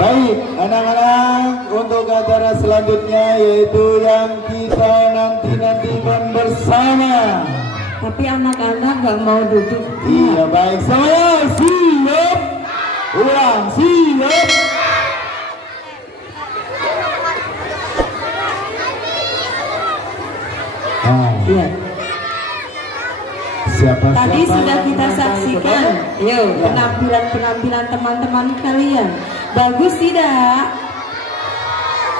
Baik, anak-anak, untuk acara selanjutnya yaitu yang kita nanti-nantikan bersama. Tapi anak-anak gak mau duduk. Iya, baik, semuanya siap. Ulang, siap. Iya. Siapa Tadi sudah yang kita menang saksikan, itu? yuk Ya. penampilan teman-teman kalian. Bagus tidak?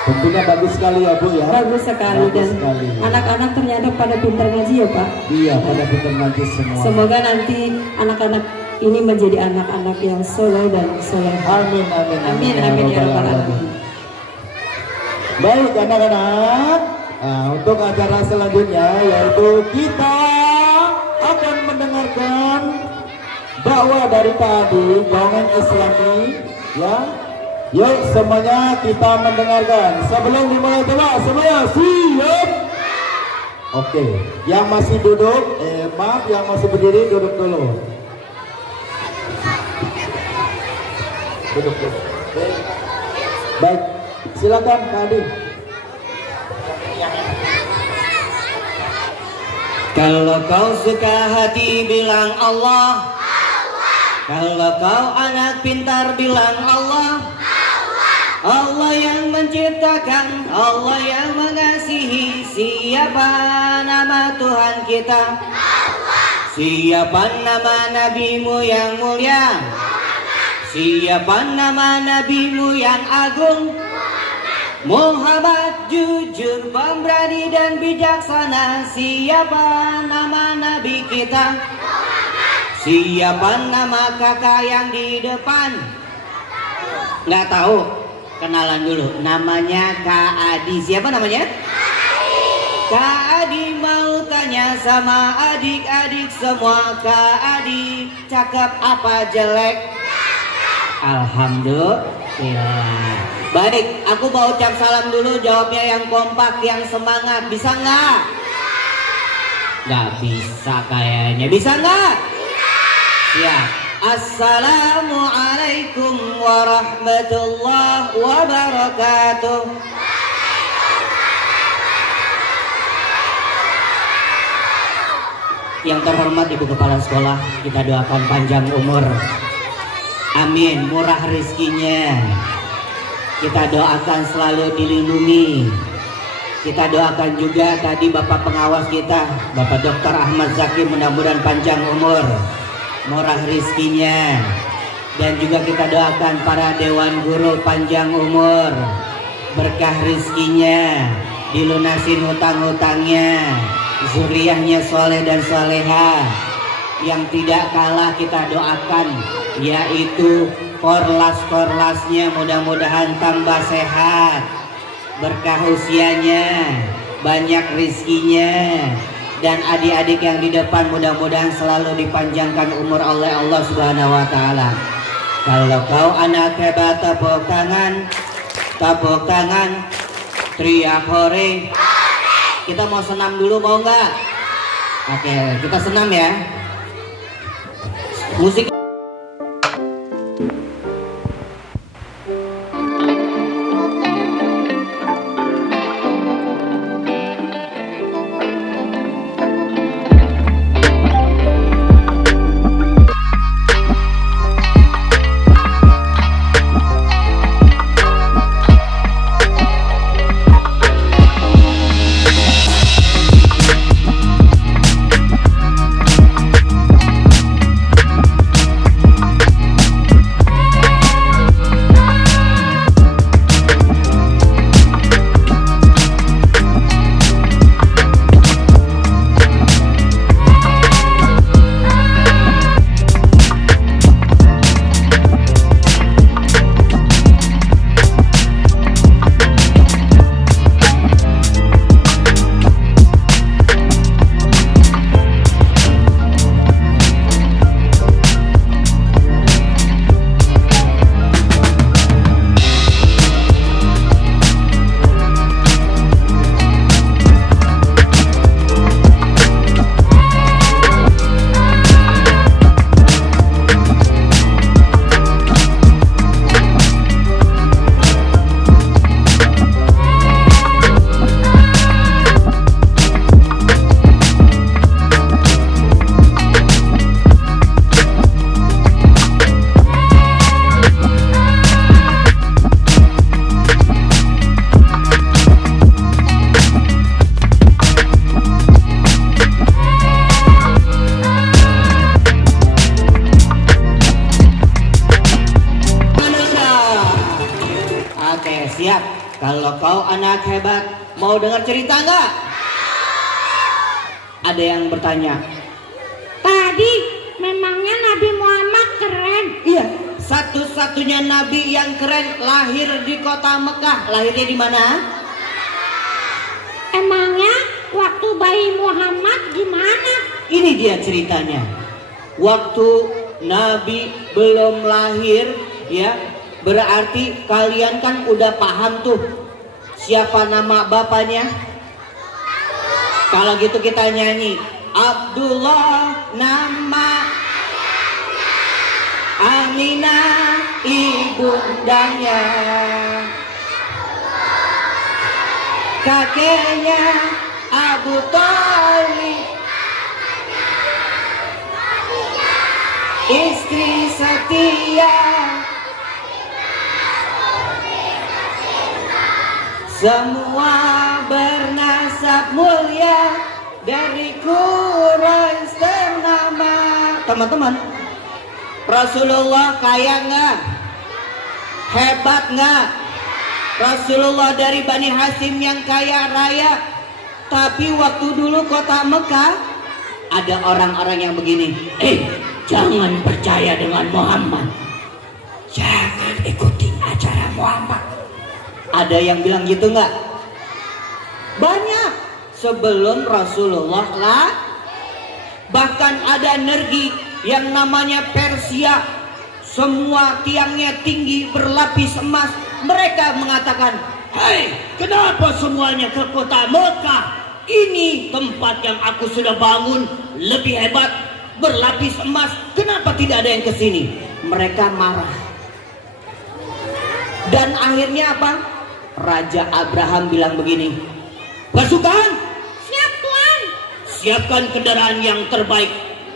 Tentunya bagus sekali ya Bu ya. Bagus sekali Bagus dan sekali. anak-anak ternyata pada pintar ngaji ya Pak. Iya, pada pintar ngaji semua. Semoga nanti anak-anak ini menjadi anak-anak yang soleh dan soleh. Amin, amin, Amin, amin ya rabbal alamin. Baik anak-anak, nah, untuk acara selanjutnya yaitu kita akan mendengarkan dakwah dari Pak Adi, Dongeng Islami, ya. Yuk semuanya kita mendengarkan. Sebelum dimulai coba semuanya siap. Oke, yang masih duduk, maaf yang masih berdiri duduk dulu. Duduk dulu. Baik, silakan Pak Adi. Kalau kau suka hati bilang Allah, kalau kau anak pintar bilang Allah. Allah yang menciptakan, Allah yang mengasihi. Siapa nama Tuhan kita? Siapa nama nabimu yang mulia? Siapa nama nabimu yang agung? Muhammad jujur, pemberani dan bijaksana. Siapa nama nabi kita? Siapa nama kakak yang di depan? Nggak tahu. Kenalan dulu, namanya Kak Adi. Siapa namanya? Kak Adi mau tanya sama adik-adik semua. Kak Adi cakep apa jelek? Alhamdulillah. Baik, aku mau ucap salam dulu. Jawabnya yang kompak, yang semangat. Bisa nggak? Nggak bisa kayaknya. Bisa nggak? Siap. Assalamualaikum warahmatullahi wabarakatuh. Yang terhormat Ibu Kepala Sekolah, kita doakan panjang umur. Amin, murah rezekinya. Kita doakan selalu dilindungi. Kita doakan juga tadi Bapak pengawas kita, Bapak Dr. Ahmad Zaki, mudah-mudahan panjang umur, murah rizkinya. Dan juga kita doakan para dewan guru panjang umur, berkah rizkinya, dilunasin hutang-hutangnya, zuriyahnya soleh dan soleha. Yang tidak kalah kita doakan yaitu korlas-korlasnya, mudah-mudahan tambah sehat, berkah usianya, banyak rizkinya. Dan adik-adik yang di depan mudah-mudahan selalu dipanjangkan umur oleh Allah Subhanahu wa Ta'ala. Kalau kau anak hebat, tepuk tangan, teriak hore. Kita mau senam dulu, mau nggak? Oke, kita senam ya. Musik. siap. Kalau kau anak hebat, mau dengar cerita nggak? Ada yang bertanya. Tadi memangnya Nabi Muhammad keren? Iya, satu-satunya nabi yang keren lahir di kota Mekah. Lahirnya di mana? Emangnya waktu bayi Muhammad gimana? Ini dia ceritanya. Waktu Nabi belum lahir, ya, berarti kalian kan udah paham tuh siapa nama bapaknya. Kalau gitu kita nyanyi. Abdullah nama Aminah ibundanya, kakeknya Abu Thalib, istri setia, semua bernasab mulia dari Quraisy ternama. Teman-teman, Rasulullah kaya nggak? Hebat nggak? Rasulullah dari Bani Hasyim yang kaya raya. Tapi waktu dulu kota Mekah ada orang-orang yang begini. Jangan percaya dengan Muhammad. Jangan ikuti ajaran Muhammad. Ada yang bilang gitu nggak? Banyak. Sebelum Rasulullah lah. Bahkan ada negeri yang namanya Persia, semua tiangnya tinggi berlapis emas. Mereka mengatakan, "Hei, kenapa semuanya ke kota Mekah? Ini tempat yang aku sudah bangun lebih hebat, berlapis emas. Kenapa tidak ada yang ke sini?" Mereka marah. Dan akhirnya apa? Raja Abraham bilang begini, "Pasukan, Siap Tuan. siapkan kendaraan yang terbaik."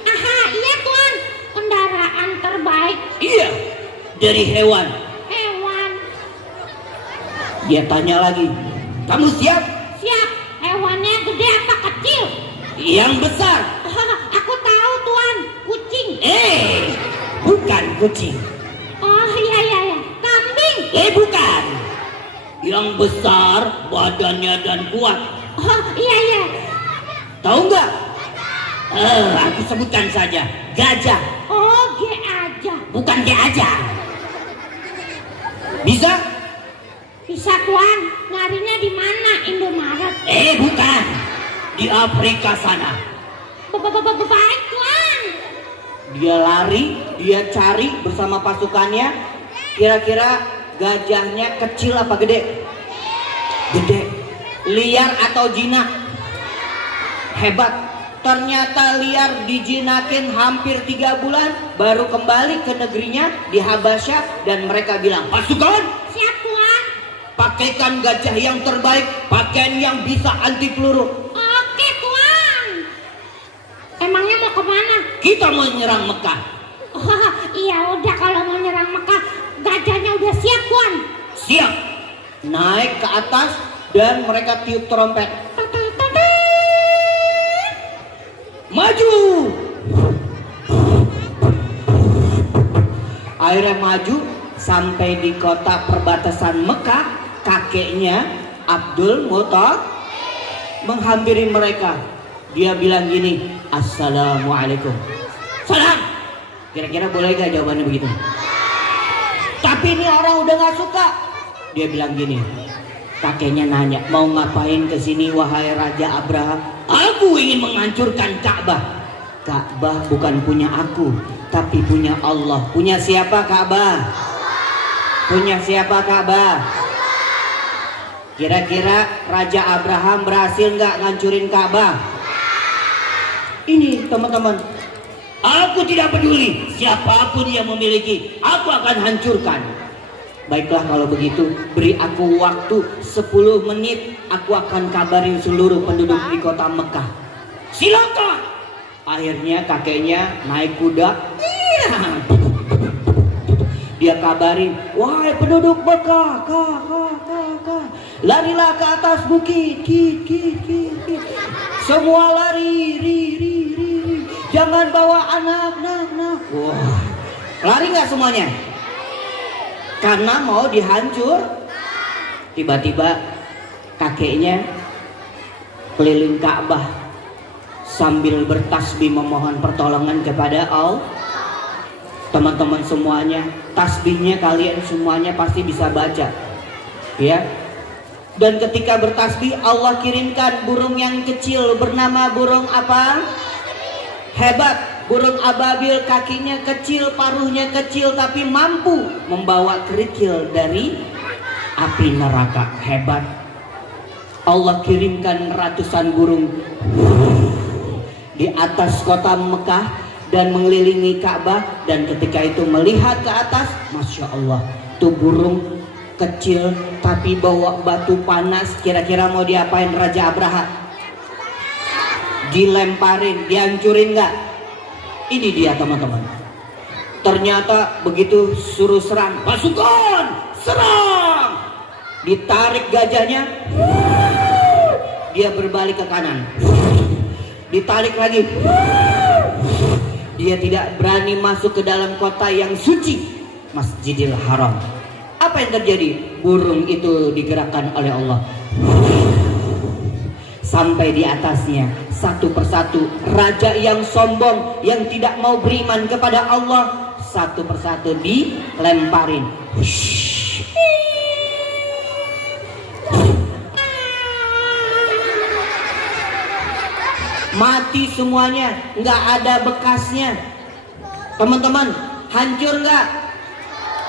Aha, iya Tuan. Kendaraan terbaik. Iya, dari hewan. Hewan. Dia tanya lagi, "Kamu siap?" Siap. Hewannya gede apa kecil? Yang besar. Aku tahu Tuan. Kucing. Bukan kucing. Oh iya iya iya. Kambing. Bukan. Yang besar badannya dan kuat. Oh iya iya. Tahu nggak? Aku sebutkan saja. Gajah. Oh G aja. Bukan dia aja. Bisa? Bisa Tuan. Nyarinya di mana? Indomaret. Bukan. Di Afrika sana. Baik Tuan. Dia lari, dia cari bersama pasukannya. Kira-kira gajahnya kecil apa gede? Gede. Liar atau jinak? Hebat. Ternyata liar dijinakin hampir 3 bulan, baru kembali ke negerinya di Habasyah. Dan mereka bilang, "Pasukan, Siap Tuan. pakaikan gajah yang terbaik, pakaian yang bisa anti peluru. Oke Tuan. Emangnya mau kemana? Kita mau nyerang Mekah." Oh, iya udah kalau mau nyerang Mekah, gajahnya udah siap Tuan. Siap. Naik ke atas dan mereka tiup trompet. Maju. Akhirnya maju sampai di kota perbatasan Mekah. Kakeknya Abdul Muthalib menghampiri mereka. Dia bilang gini, "Assalamualaikum." Salam. Kira-kira boleh gak jawabannya begitu? Tapi ini orang udah gak suka. Dia bilang gini, kakeknya nanya, "Mau ngapain kesini wahai Raja Abraham?" "Aku ingin menghancurkan Ka'bah." "Ka'bah bukan punya aku, tapi punya Allah." Punya siapa Ka'bah? Punya siapa Ka'bah? Kira-kira Raja Abraham berhasil nggak ngancurin Ka'bah? Ini teman-teman, aku tidak peduli siapapun yang memiliki, aku akan hancurkan. Baiklah kalau begitu, beri aku waktu 10 menit, aku akan kabarin seluruh penduduk di kota Mekah. Silakan. Akhirnya kakeknya naik kuda. Dia kabarin, "Wahai penduduk Mekah, larilah ke atas bukit, semua lari, jangan bawa anak. Wah, lari nggak semuanya? Karena mau dihancur. tiba-tiba kakeknya keliling Ka'bah sambil bertasbih memohon pertolongan kepada Allah. Teman-teman semuanya, tasbihnya kalian semuanya pasti bisa baca, ya. Dan ketika bertasbih, Allah kirimkan burung yang kecil bernama burung apa? Hebat. Burung ababil, kakinya kecil, paruhnya kecil, tapi mampu membawa kerikil dari api neraka. Hebat. Allah kirimkan ratusan burung di atas kota Mekah dan mengelilingi Ka'bah, dan ketika itu melihat ke atas, Masya Allah, tuh burung kecil tapi bawa batu panas. Kira-kira mau diapain Raja Abraha? Dilemparin, dihancurin nggak? Ini dia teman-teman. Ternyata begitu suruh serang, pasukan serang, ditarik gajahnya, dia berbalik ke kanan, ditarik lagi, dia tidak berani masuk ke dalam kota yang suci, Masjidil Haram. Apa yang terjadi? Burung itu digerakkan oleh Allah sampai di atasnya, satu persatu raja yang sombong, yang tidak mau beriman kepada Allah, satu persatu dilemparin. Mati semuanya, nggak ada bekasnya. Teman-teman, hancur nggak?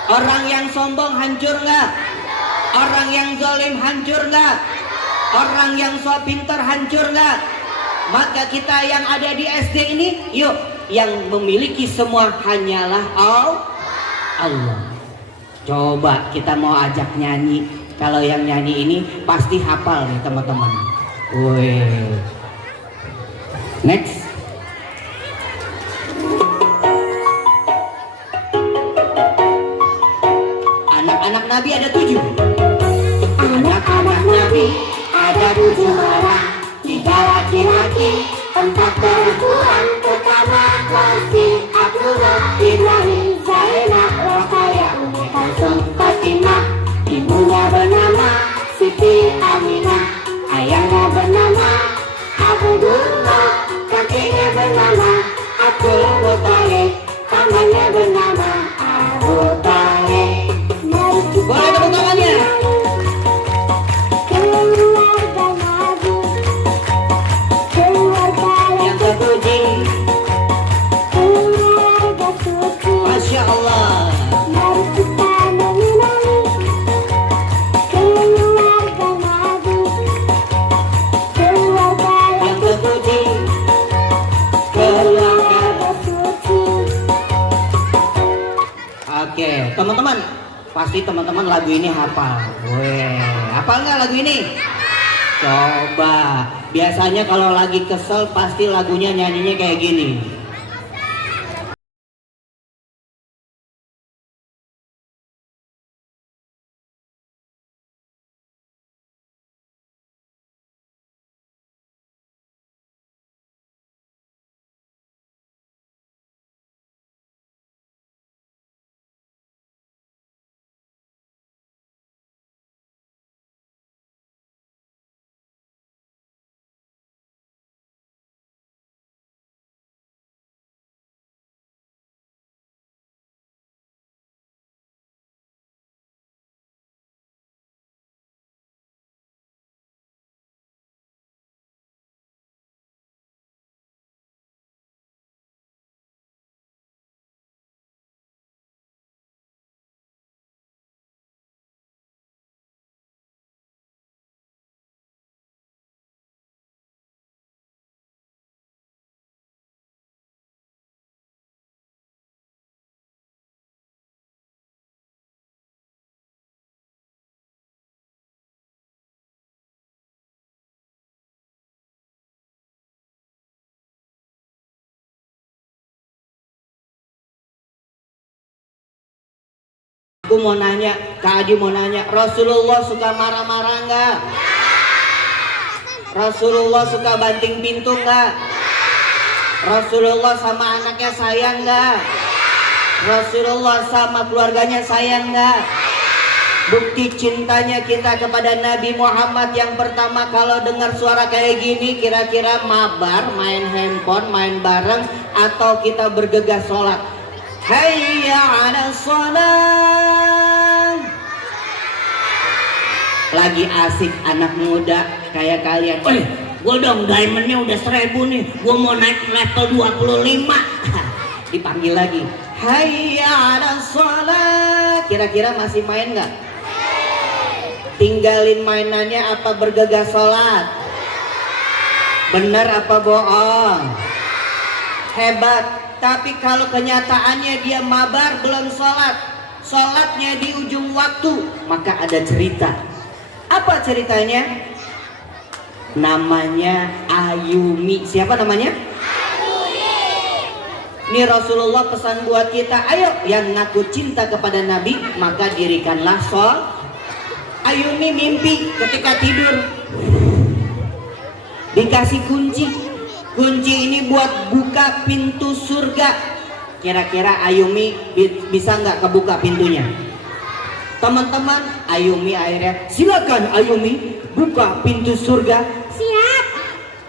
Orang yang sombong hancur nggak? Orang yang zalim hancur nggak? Orang yang so pintar hancur nggak? Maka kita yang ada di SD ini, yuk, yang memiliki semua hanyalah Allah. Coba kita mau ajak nyanyi. Kalau yang nyanyi ini pasti hafal nih teman-teman. Wih. Next. Anak-anak Nabi ada 7. Anak-anak Nabi ada 7 orang, 3 laki-laki, 4 perempuan. Pertama Qasih, Abdullah, Ibrahim, Zainab, Rokhaya, Umi Kalsum, Fatimah. Ibunya bernama Siti Aminah, ayahnya bernama Abdullah, kakeknya bernama Abdul Muthalib, pamannya bernama Abu Thalib. Boleh tepuk tangannya. Yang terpuji, Masya Allah. Yang terpuji, keluarga. Oke, teman-teman, pasti teman-teman lagu ini hafal. Weh, hafal nggak lagu ini? Coba, biasanya kalau lagi kesel pasti lagunya nyanyinya kayak gini. Aku mau nanya, Kak Adi mau nanya, Rasulullah suka marah-marah nggak? Rasulullah suka banting pintu nggak? Rasulullah sama anaknya sayang nggak? Rasulullah sama keluarganya sayang nggak? Bukti cintanya kita kepada Nabi Muhammad yang pertama, kalau dengar suara kayak gini kira-kira mabar, main handphone, main bareng, atau kita bergegas sholat. Hayya 'ala sholat. Lagi asik anak muda kayak kalian. Gue dong diamondnya udah 1000 nih, gue mau naik level 25. Dipanggil lagi, hayya 'ala sholat. Kira-kira masih main nggak? Tinggalin mainannya apa bergegas sholat? Benar apa bohong? Hebat. Tapi kalau kenyataannya dia mabar belum sholat, sholatnya di ujung waktu, maka ada cerita. Apa ceritanya? Namanya Ayumi. Siapa namanya? Ini Rasulullah pesan buat kita, ayo yang ngaku cinta kepada Nabi maka dirikanlah sholat. Ayumi mimpi ketika tidur dikasih kunci. Kunci ini buat buka pintu surga. Kira-kira Ayumi bisa nggak kebuka pintunya? Teman-teman, Ayumi akhirnya, silakan Ayumi buka pintu surga. Siap.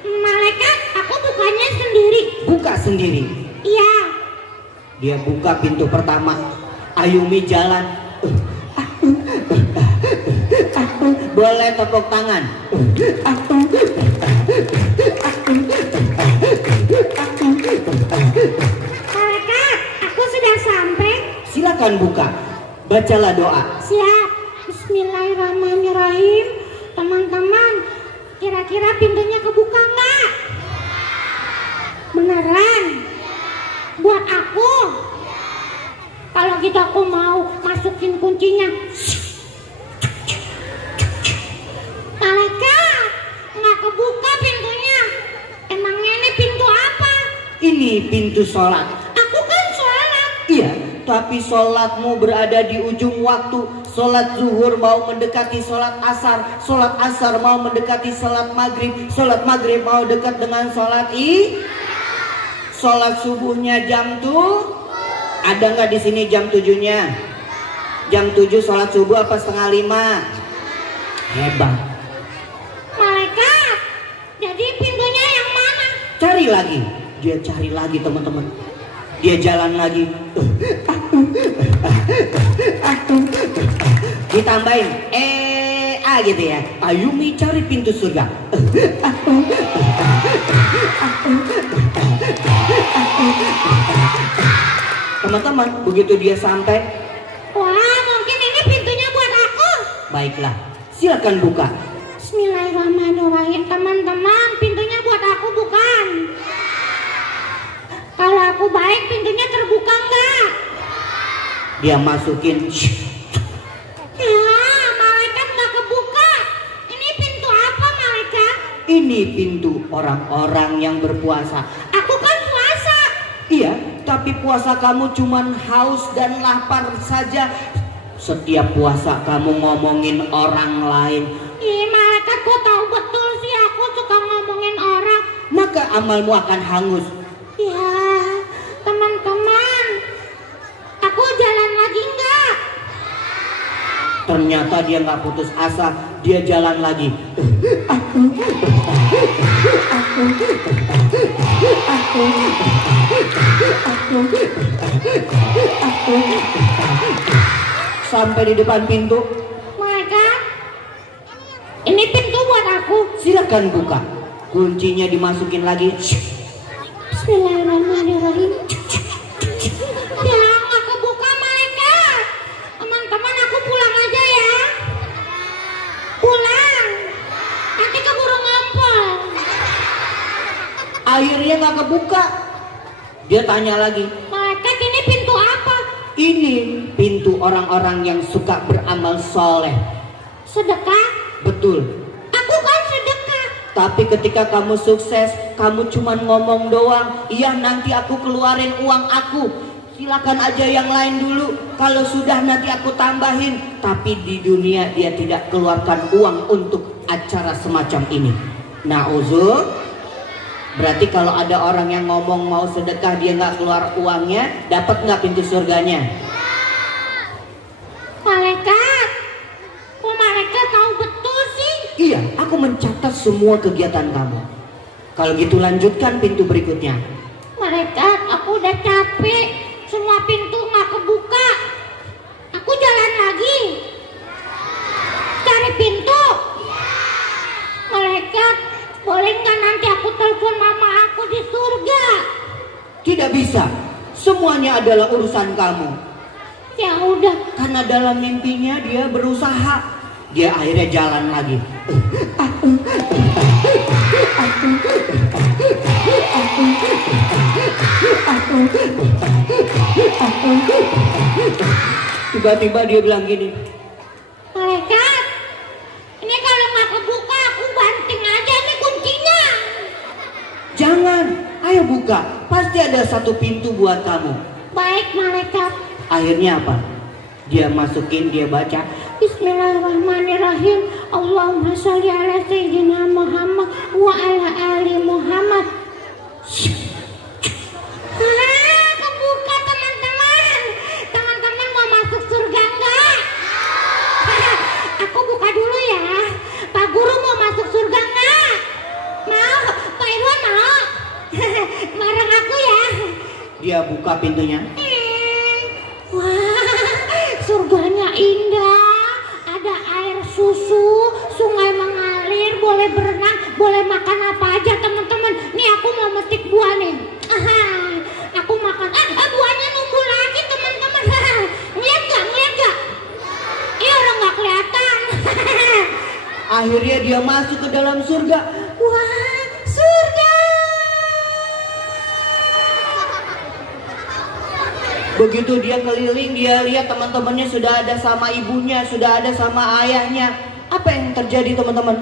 Malaikat, aku bukanya sendiri. Buka sendiri. Iya. Dia buka pintu pertama. Ayumi jalan. Boleh tepuk tangan. Malaikat, aku sudah sampai. Silakan buka. Bacalah doa. Siap. Bismillahirrahmanirrahim. Teman-teman, kira-kira pintunya kebuka nggak? Beneran? Buat aku? Kalau gitu aku mau masukin kuncinya. Malaikat, nggak kebuka pintunya. Emangnya ini pintu apa? Ini pintu sholat. Aku kan sholat. Iya, tapi sholatmu berada di ujung waktu. Sholat zuhur mau mendekati sholat asar. Sholat asar mau mendekati sholat maghrib. Sholat maghrib mau dekat dengan sholat sholat subuhnya jam tuh. Ada nggak di sini jam 7-nya? Jam 7 sholat subuh apa setengah 5? Hebat. Malaikat, jadi pintunya yang mana? Cari lagi. Dia cari lagi teman-teman. Dia jalan lagi. Ditambahin gitu ya. Ayumi cari pintu surga. Teman-teman, begitu dia sampai, Wah, mungkin ini pintunya buat aku. baiklah, silakan buka. Bismillahirrahmanirrahim. Teman-teman, pintunya buat aku bukan? Kalau aku baik, pintunya terbuka nggak? Dia masukin. Ya, malaikat nggak kebuka. Ini pintu apa, malaikat? Ini pintu orang-orang yang berpuasa. Aku kan puasa. Iya, tapi puasa kamu cuman haus dan lapar saja. Setiap puasa kamu ngomongin orang lain, Ih, malaikat, kok tahu betul sih aku suka ngomongin orang. maka amalmu akan hangus. Ya, teman-teman, aku jalan lagi nggak? Ternyata dia nggak putus asa, dia jalan lagi. Sampai di depan pintu, Malaikat, ini pintu buat aku. silakan buka. Kuncinya dimasukin lagi. Bismillahirrahmanirrahim. Ya, nggak kebuka, malaikat. Teman-teman, aku pulang aja ya. Pulang. Nanti keburu ngompol. Akhirnya nggak kebuka. Dia tanya lagi, Malaikat, ini pintu apa? ini pintu orang-orang yang suka beramal soleh. Sedekah? Betul. Aku kan sedekah. Tapi ketika kamu sukses, kamu cuman ngomong doang. Iya, nanti aku keluarin uang aku. Silakan aja yang lain dulu. Kalau sudah nanti aku tambahin. Tapi di dunia dia tidak keluarkan uang untuk acara semacam ini. Na'udzubillah. Berarti kalau ada orang yang ngomong mau sedekah dia nggak keluar uangnya, dapat nggak pintu surganya? Malaikat, Aku mencatat semua kegiatan kamu. Kalau gitu lanjutkan pintu berikutnya. Malaikat, aku udah capek. Semua pintu nggak kebuka. Aku jalan lagi. Cari pintu. Malaikat, boleh nggak nanti aku telepon mama aku di surga? Tidak bisa. Semuanya adalah urusan kamu. Ya udah. Karena dalam mimpinya dia berusaha. Dia akhirnya jalan lagi. Tiba-tiba dia bilang gini, Malaikat, ini kalau nggak kebuka aku banting aja nih kuncinya. jangan, ayo buka. Pasti ada satu pintu buat kamu. Baik malaikat. Akhirnya apa? Dia masukin, dia baca, Bismillahirrahmanirrahim. Allahumma sholli ala sayyidina Muhammad wa ala ali Muhammad. Kebuka teman-teman. Teman-teman mau masuk surga enggak? Aku buka dulu ya. Pak Guru mau masuk surga enggak? Mau? Pak Irwan mau? Bareng aku ya. dia buka pintunya. Wah, surganya indah. Ada air susu, sungai mengalir, boleh berenang, boleh makan apa aja teman-teman. Nih aku mau metik buah nih. Aha, aku makan. Buahnya numbuh lagi teman-teman. Ngeliat gak? Ngeliat gak? Iya orang gak kelihatan. Akhirnya dia masuk ke dalam surga. Wah, surga. Begitu dia keliling, dia lihat teman-temannya sudah ada sama ibunya, sudah ada sama ayahnya. Apa yang terjadi teman-teman?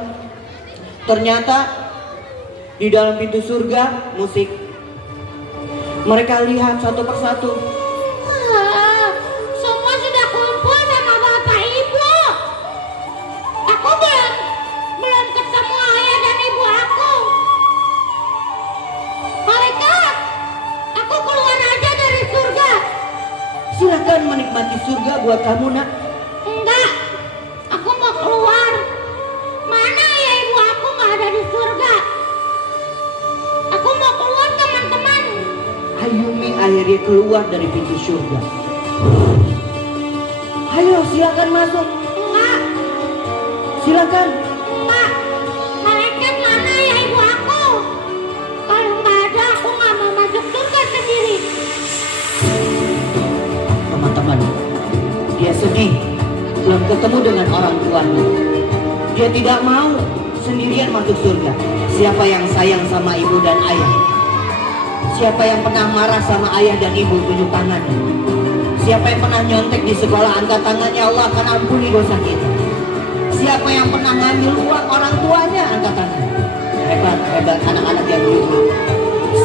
Ternyata di dalam pintu surga musik. Mereka lihat satu persatu. Wah, semua sudah kumpul sama bapak ibu. Aku belum ketemu ayah dan ibu aku. Malaikat, aku keluar aja dari surga. Silakan menikmati surga buat kamu nak. Enggak, aku mau keluar. Mana ayah ibu aku nggak ada di surga. Aku mau keluar teman-teman. Ayumi akhirnya keluar dari pintu surga. Ayo silakan masuk. Enggak, Silakan. enggak. Malaikat mana ayah ibu aku? Kalau nggak ada, aku nggak mau masuk surga sendiri. Teman-teman, dia sedih belum ketemu dengan orang tuanya. Dia tidak mau sendirian masuk surga. Siapa yang sayang sama ibu dan ayah? Siapa yang pernah marah sama ayah dan ibu? Tunjuk tangannya. Siapa yang pernah nyontek di sekolah? Angkat tangannya, Allah akan ampuni dosa kita. Siapa yang pernah ngambil uang orang tuanya? Angkat tangan. Hebat, hebat anak-anak yang berusaha.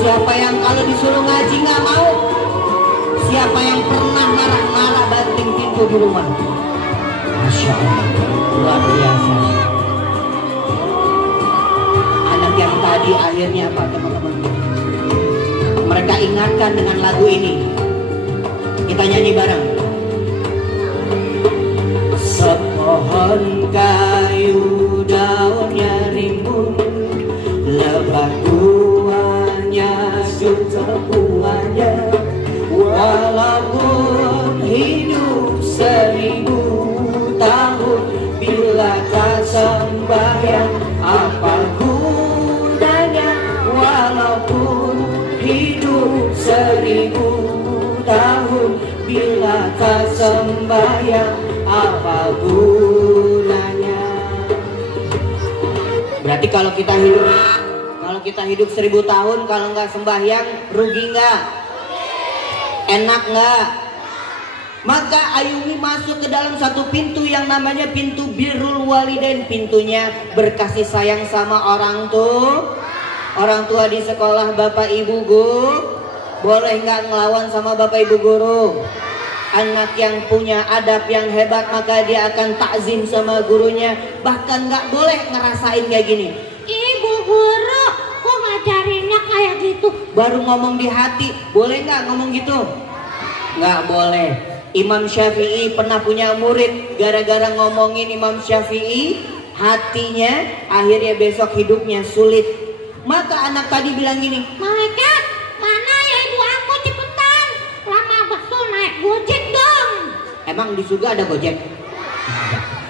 Siapa yang kalau disuruh ngaji nggak mau? Siapa yang pernah marah-marah banting pintu di rumah? Masya Allah, luar biasa. Anak yang tadi akhirnya apa teman-teman? Mereka ingatkan dengan lagu ini. Kita nyanyi bareng. Sepohon kayu daunnya rimbun, lebat buahnya juta buahnya. Walaupun hidup 1000 tahun, bila tak sembahyang apa gunanya? Walaupun hidup 1000 tahun, bila tak sembahyang apa gunanya? Berarti kalau kita hidup 1000 tahun, kalau nggak sembahyang rugi nggak? Enak nggak? Maka Ayumi masuk ke dalam satu pintu yang namanya pintu birrul walidain. Pintunya berkasih sayang sama orang tua. Orang tua di sekolah, bapak ibu guru, boleh nggak ngelawan sama bapak ibu guru? Anak yang punya adab yang hebat, maka dia akan takzim sama gurunya. Bahkan nggak boleh ngerasain kayak gini. Ibu guru, kok ngajarinnya kayak gitu? Baru ngomong di hati, boleh nggak ngomong gitu? Nggak boleh. Imam Syafi'i pernah punya murid, gara-gara ngomongin Imam Syafi'i, hatinya, akhirnya besok hidupnya sulit. Maka anak tadi bilang gini, Malaikat, mana ya ibu aku, cepetan. Lama betul naik Gojek dong. emang di surga ada Gojek?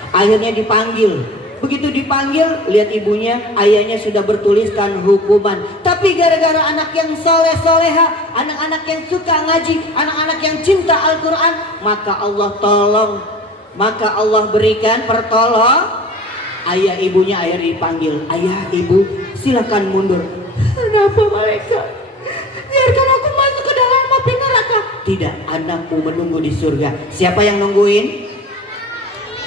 Akhirnya dipanggil. Begitu dipanggil, lihat ibunya, ayahnya sudah bertuliskan hukuman. Tapi gara-gara anak yang soleh-soleha, anak-anak yang suka ngaji, anak-anak yang cinta Al-Quran, maka Allah tolong, maka Allah berikan pertolong. Ayah ibunya akhirnya dipanggil, ayah ibu silakan mundur. Kenapa malaikat? Biarkan aku masuk ke dalam api neraka. Tidak, anakmu menunggu di surga. Siapa yang nungguin?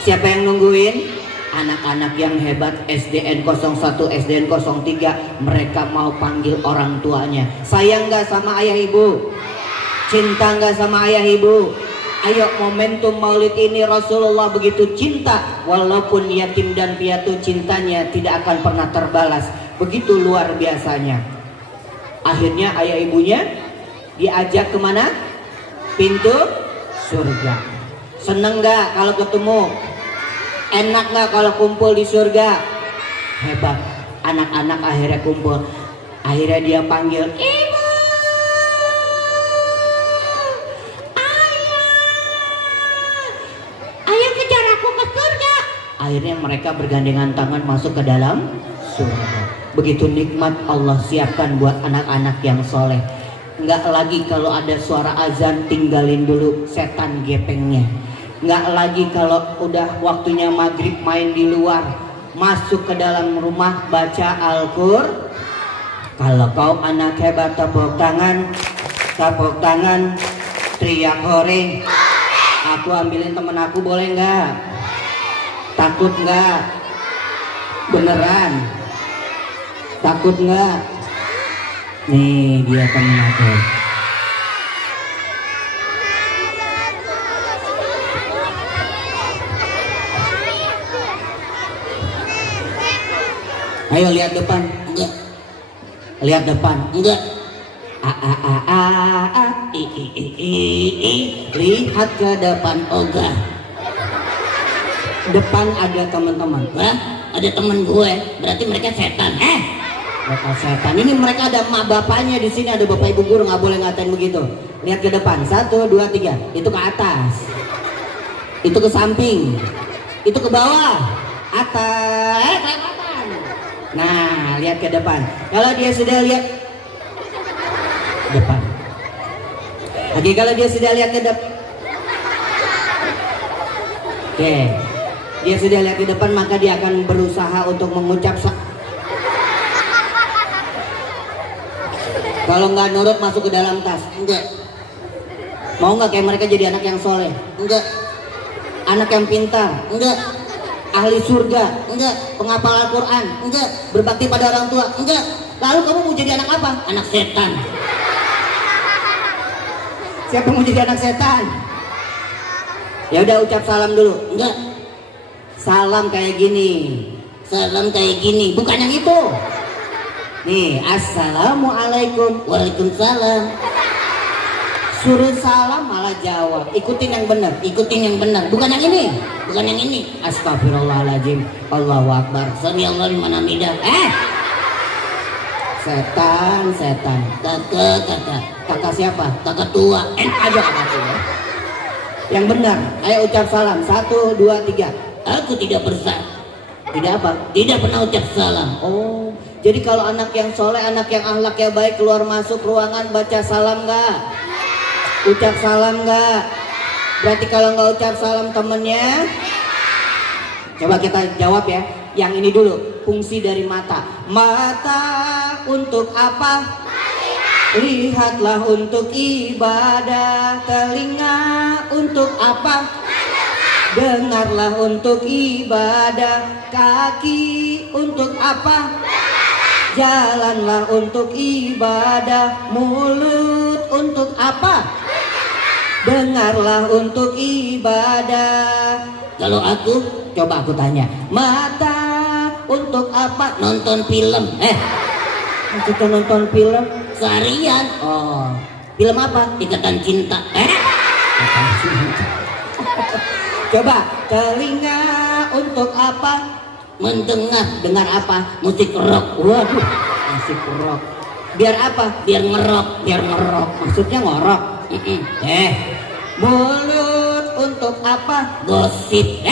Siapa yang nungguin? Anak-anak yang hebat SDN 01, SDN 03, mereka mau panggil orang tuanya. Sayang gak sama ayah ibu? Cinta gak sama ayah ibu? Ayo, momentum maulid ini Rasulullah begitu cinta, walaupun yatim dan piatu cintanya tidak akan pernah terbalas. Begitu luar biasanya. Akhirnya ayah ibunya diajak kemana? Pintu surga. Seneng gak kalau ketemu? Enak gak kalau kumpul di surga? Hebat. Anak-anak akhirnya kumpul. Akhirnya dia panggil, ibu, Ayah, ayo kejar aku ke surga. akhirnya mereka bergandengan tangan masuk ke dalam surga. Begitu nikmat Allah siapkan buat anak-anak yang soleh. Nggak lagi kalau ada suara azan tinggalin dulu, setan gepengnya. Nggak lagi kalau udah waktunya maghrib main di luar, masuk ke dalam rumah baca Al-Qur'an. Kalau kau anak hebat, tepuk tangan, teriak hore. Aku ambilin temen aku boleh nggak? Takut nggak? Beneran? Takut nggak? Nih dia temen aku. Ayo lihat depan. Enggak. Lihat depan. Enggak. Lihat ke depan. Ogah. Depan ada teman-teman. Hah? Ada teman gue. Berarti mereka setan. Mereka setan. Ini mereka ada emak bapaknya di sini, ada bapak ibu guru, nggak boleh ngatain begitu. Lihat ke depan. 1, 2, 3. Itu ke atas. Itu ke samping. Itu ke bawah. Atas. Nah, lihat ke depan. Kalau dia sudah lihat depan. Oke, kalau dia sudah lihat ke depan. Oke. Dia sudah lihat ke depan, maka dia akan berusaha untuk mengucap kalau nggak nurut masuk ke dalam tas. Enggak. Mau nggak kayak mereka jadi anak yang soleh? Enggak. Anak yang pintar? Enggak. Ahli surga? Enggak. Penghafal Al-Quran? Enggak. Berbakti pada orang tua? Enggak. Lalu kamu mau jadi anak apa? Anak setan. Siapa mau jadi anak setan? Ya udah, ucap salam dulu. Enggak. Salam kayak gini. Salam kayak gini. Bukan yang itu. Nih, assalamualaikum. Waalaikumsalam. Suruh salam malah jawab. Ikutin yang benar, ikutin yang benar. Bukan yang ini, bukan yang ini. Astagfirullahaladzim. Allahu Akbar. Samiallahu liman hamidah. Setan, setan. Kakak siapa? Kakak tua. Aja kakak tua. Yang benar. Ayo ucap salam. 1, 2, 3. Aku tidak tidak apa? Tidak pernah ucap salam. Oh, jadi kalau anak yang soleh, anak yang akhlaknya baik, keluar masuk ruangan baca salam nggak? Ucap salam nggak? Berarti kalau nggak ucap salam temennya, coba kita jawab ya. Yang ini dulu, fungsi dari mata. Mata untuk apa? Lihatlah untuk ibadah. Telinga untuk apa? Dengarlah untuk ibadah. Kaki untuk apa? Jalanlah untuk ibadah. Mulut untuk apa? Dengarlah untuk ibadah. Kalau aku, coba aku tanya, mata untuk apa? Nonton film. Kita nonton film seharian. Oh, film apa? Ikatan Cinta. Ikatan Cinta. Coba, telinga untuk apa? Dengar apa? Musik rock. Waduh, musik rock. Biar apa? Biar ngerok. Maksudnya ngorok. Mulut untuk apa? Gosip.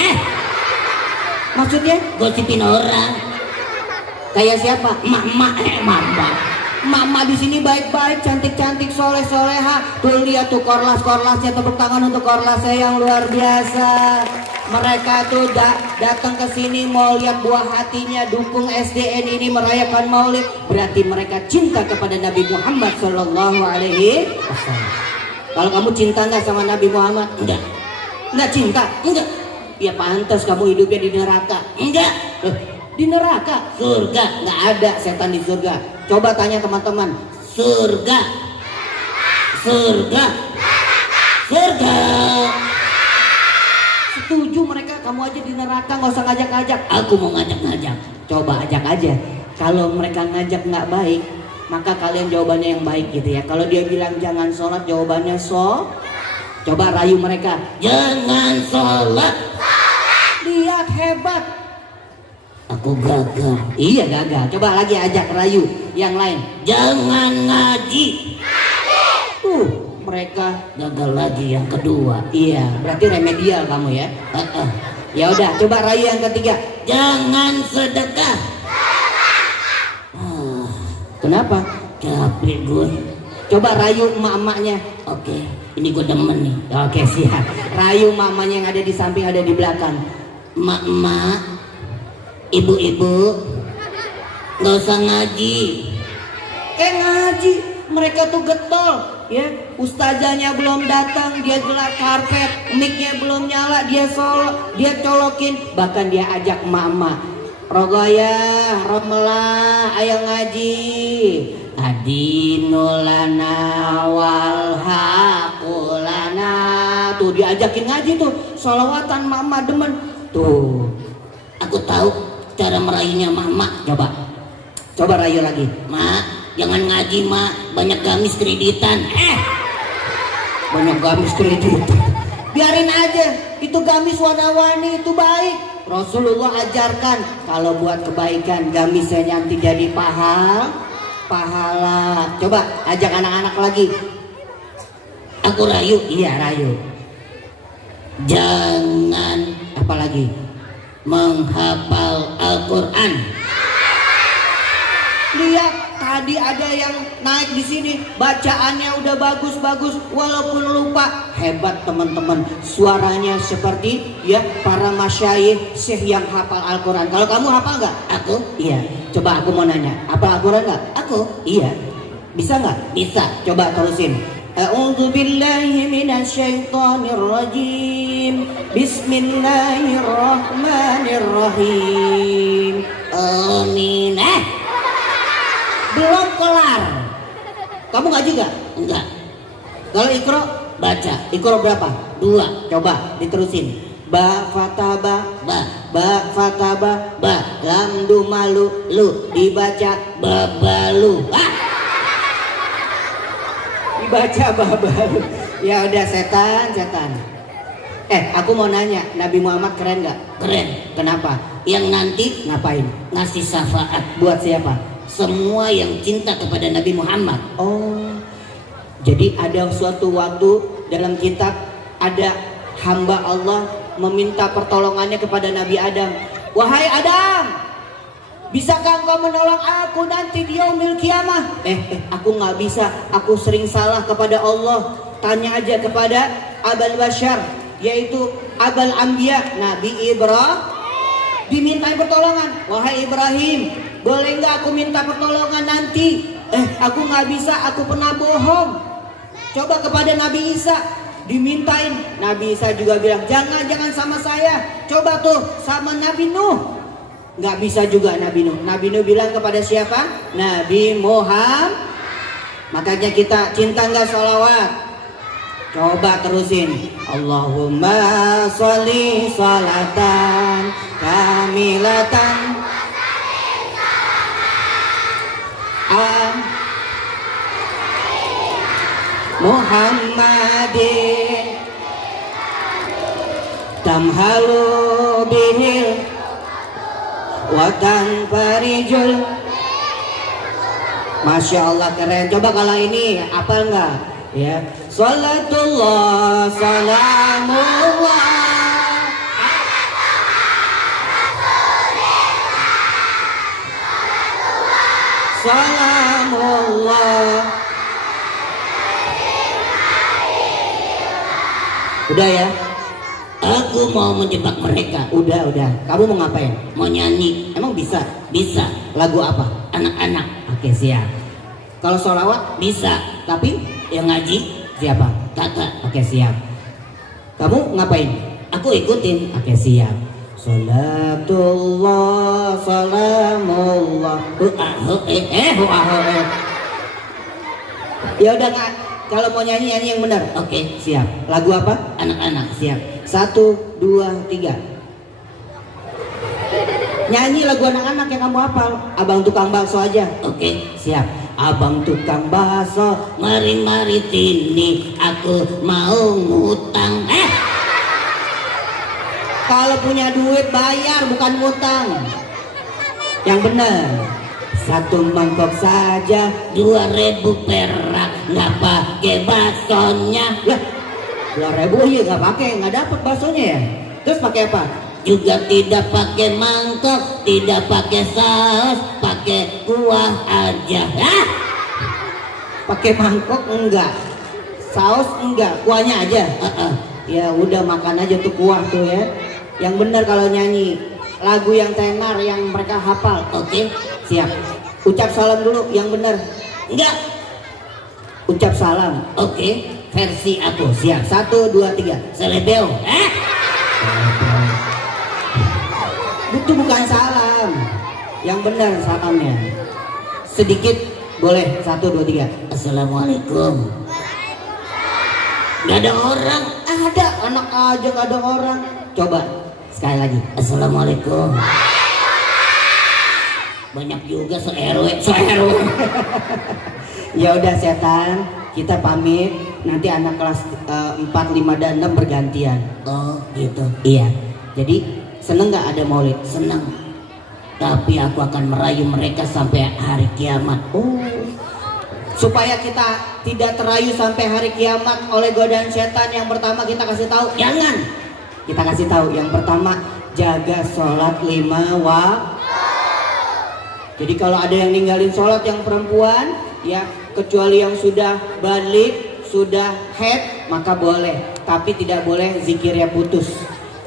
Maksudnya gosipin orang. Kayak siapa? Mama di sini baik-baik, cantik-cantik, soleh-soleha. Tuh lihat tuh korlasnya, tepuk tangan untuk korlasnya yang luar biasa. Mereka tuh datang ke sini mau lihat buah hatinya, dukung SDN ini merayakan Maulid. Berarti mereka cinta kepada Nabi Muhammad Sallallahu Alaihi Wasallam. Kalau kamu cinta nggak sama Nabi Muhammad? Enggak cinta? Enggak. Ya pantas kamu hidupnya di neraka. Enggak. Di neraka? Surga? Nggak ada setan di surga. Coba tanya teman-teman. Surga? Setuju mereka, kamu aja di neraka, nggak usah ngajak-ngajak. Aku mau ngajak-ngajak. Coba ajak aja. Kalau mereka ngajak nggak baik, maka kalian jawabannya yang baik gitu ya. Kalau dia bilang jangan sholat, jawabannya coba rayu mereka. Jangan sholat. Lihat hebat. Aku gagal. Iya gagal. Coba lagi ajak rayu yang lain. Jangan ngaji. Mereka gagal lagi yang kedua. Iya, berarti remedial kamu ya. Ya udah, coba rayu yang ketiga. Jangan sedekah. Kenapa? Capek gue. Coba rayu emak-emaknya. Oke, ini gue demen nih. Oke, siap. Rayu emak-emaknya yang ada di samping, ada di belakang. Emak-emak, ibu-ibu, nggak usah ngaji. Ngaji. Mereka tuh getol, ya. Ustazahnya belum datang, dia gelap karpet, mic-nya belum nyala, dia colokin, bahkan dia ajak emak-emak. Rogoyah, Romelah, ayo ngaji. Adinulana wal haqulana. Tuh diajakin ngaji tuh, sholawatan mama demen. Tuh, aku tahu cara merayunya mama. Coba rayu lagi. Mak, jangan ngaji mak, banyak gamis kreditan. Banyak gamis kreditan. Biarin aja, itu gamis warna-warni itu baik. Rasulullah ajarkan kalau buat kebaikan gamisnya nanti jadi pahala. Coba ajak anak-anak lagi. Aku rayu. Iya rayu. Jangan apa lagi? Menghafal Al-Quran. Lihat tadi ada yang naik di sini, bacaannya udah bagus-bagus walaupun lupa. Hebat teman-teman, suaranya seperti ya para masyayikh syekh yang hafal Al-Quran. Kalau kamu hafal nggak? Aku? Iya. Coba aku mau nanya, hafal Al-Quran nggak? Aku? Iya. Bisa nggak? Bisa. Coba terusin. A'udzu billahi minasyaitonir rajim. Bismillahirrahmanirrahim. Amin. Belum kelar. Kamu ngaji gak? Enggak. Kalau ikro baca. Ikro berapa? 2. Coba diterusin. Ba fataba ba fataba ba lam du malu lu dibaca babalu. Dibaca babalu. Ya udah setan. Aku mau nanya, Nabi Muhammad keren gak? Keren. Kenapa? Yang nanti ngapain? Ngasih syafaat. Buat siapa? Semua yang cinta kepada Nabi Muhammad. Oh, jadi ada suatu waktu dalam kitab ada hamba Allah meminta pertolongannya kepada Nabi Adam. Wahai Adam, bisakah engkau menolong aku nanti di yaumil kiamah? Aku nggak bisa. Aku sering salah kepada Allah. Tanya aja kepada Abul Bashar, yaitu Abul Anbiya, Nabi Ibrahim. Dimintai pertolongan. Wahai Ibrahim, boleh nggak aku minta pertolongan nanti? Aku nggak bisa, aku pernah bohong. Coba kepada Nabi Isa, dimintain. Nabi Isa juga bilang, jangan sama saya. Coba tuh sama Nabi Nuh. Nggak bisa juga Nabi Nuh. Nabi Nuh bilang kepada siapa? Nabi Muhammad. Makanya kita cinta nggak sholawat? Coba terusin. Allahumma sholli sholatan kamilatan Muhammadin tamhalu bihil watan farijul. Masya Allah keren. Coba kalau ini apa enggak? Ya. Salatullah salamullah. Salamullah. Udah ya. Aku mau menjebak mereka. Udah. Kamu mau ngapain? Mau nyanyi. Emang bisa? Bisa. Lagu apa? Anak-anak. Oke siap. Kalau sholawat Bisa. tapi Yang ngaji. siapa? Kakak. Oke siap. Kamu ngapain? Aku ikutin. Oke siap. Salatullah salamullah. Ya udah nggak. Kalau mau nyanyi yang benar. Oke. Siap. Lagu apa? Anak-anak. Siap. 1, 2, 3. Nyanyi lagu anak-anak yang kamu hafal. Abang tukang bakso aja. Oke. Siap. Abang tukang bakso. Mari sini. Aku mau ngutang. Kalau punya duit bayar bukan ngutang. Yang benar. 1 mangkok saja. 2.000 perak. Nggak pakai baksonya. Lah, 2.000 ya nggak pakai, nggak dapat baksonya ya. Terus pakai apa? Juga tidak pakai mangkok. Tidak pakai saus. Pakai kuah aja. Pakai mangkok enggak, saus enggak, kuahnya aja. Ya udah makan aja tuh kuah tuh ya. Yang benar kalau nyanyi lagu yang tenar yang mereka hafal. Oke. Siap. Ucap salam dulu yang benar. Enggak. Ucap salam. Oke. Versi aku. Siap. 1, 2, 3. Selebeo. Itu bukan salam. Yang benar salamnya. Sedikit boleh. 1, 2, 3. Assalamualaikum. Gak ada orang. Ada anak aja nggak ada orang. Coba sekali lagi. Assalamualaikum. Banyak juga se-RW. Ya udah setan, kita pamit. Nanti anak kelas 4, 5 dan 6 bergantian. Oh gitu. Iya. Jadi seneng nggak ada maulid? Senang. Tapi aku akan merayu mereka sampai hari kiamat. Oh. Supaya kita tidak terayu sampai hari kiamat oleh godaan setan, yang pertama kita kasih tahu. Jangan. Kita kasih tahu yang pertama, jaga sholat 5 waktu. Jadi kalau ada yang ninggalin sholat yang perempuan, ya kecuali yang sudah balik, sudah haid, maka boleh. Tapi tidak boleh zikirnya putus.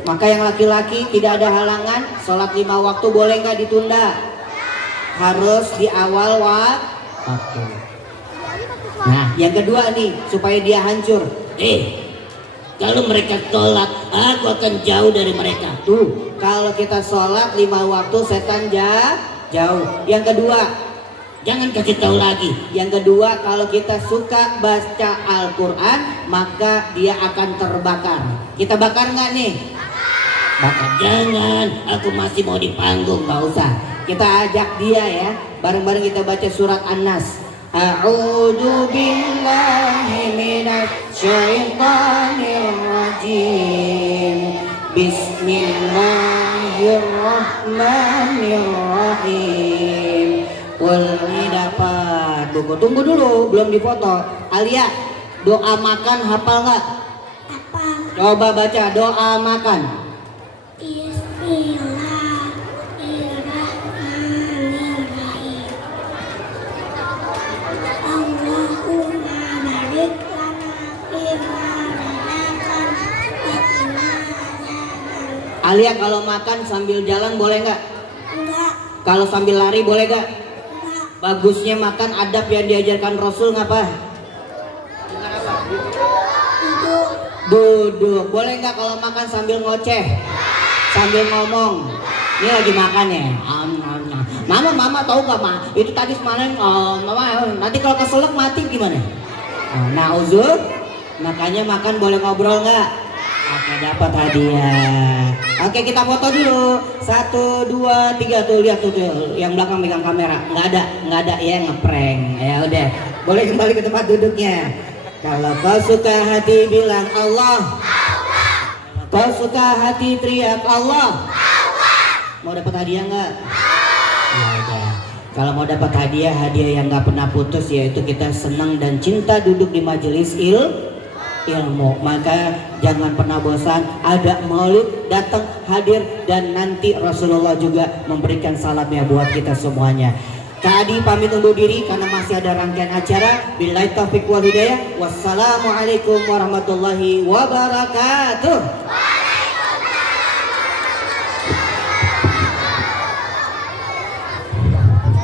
Maka yang laki-laki tidak ada halangan, sholat 5 waktu boleh nggak ditunda? Harus di awal waktu. Nah, yang kedua nih, supaya dia hancur. Kalau mereka tolak, aku akan jauh dari mereka. Tuh, kalau kita sholat 5 waktu, setan jauh. Yang kedua, Jangan kasih tahu lagi. Yang kedua, kalau kita suka baca Al-Quran, maka dia akan terbakar. Kita bakar nggak nih? Bakar. Jangan, aku masih mau di panggung. Nggak usah. Kita ajak dia ya. Bareng-bareng kita baca surat An-Nas. A'udzu billahi minasy syaithanir rajim. Bismillahirrahmanirrahim. Ini dapat buku. Tunggu dulu, belum dipoto. Alia, doa makan hafal nggak? Apa? Coba baca doa makan. Bismillahirrahmanirrahim. Allahumma barik lana fima razaqtana wa qina adzaban. Alia, kalau makan sambil jalan boleh nggak? Enggak, Kalau sambil lari boleh nggak? enggak. Bagusnya makan adab yang diajarkan Rasul ngapa? Duduk. Boleh nggak kalau makan sambil ngoceh, sambil ngomong? Ini lagi makan ya. Mama tahu gak ma? Itu tadi semalam mama nanti kalau keselak mati gimana? Nah uzur, makanya makan boleh ngobrol nggak? Oke, dapat hadiah. Oke, kita foto dulu. 1, 2, 3 tuh, lihat tuh, yang belakang megang kamera. Nggak ada ya, ngeprank. Ya udah, boleh kembali ke tempat duduknya. Kalau kau suka hati bilang Allah. Kau suka hati teriak Allah. Mau dapat hadiah nggak? Ya udah. Kalau mau dapat hadiah yang nggak pernah putus, yaitu kita senang dan cinta duduk di majelis ilmu. Maka jangan pernah bosan, ada maulid, datang hadir, dan nanti Rasulullah juga memberikan salamnya buat kita semuanya. Kak Adi pamit undur diri karena masih ada rangkaian acara. Billahi taufiq wal hidayah. Wassalamualaikum warahmatullahi wabarakatuh.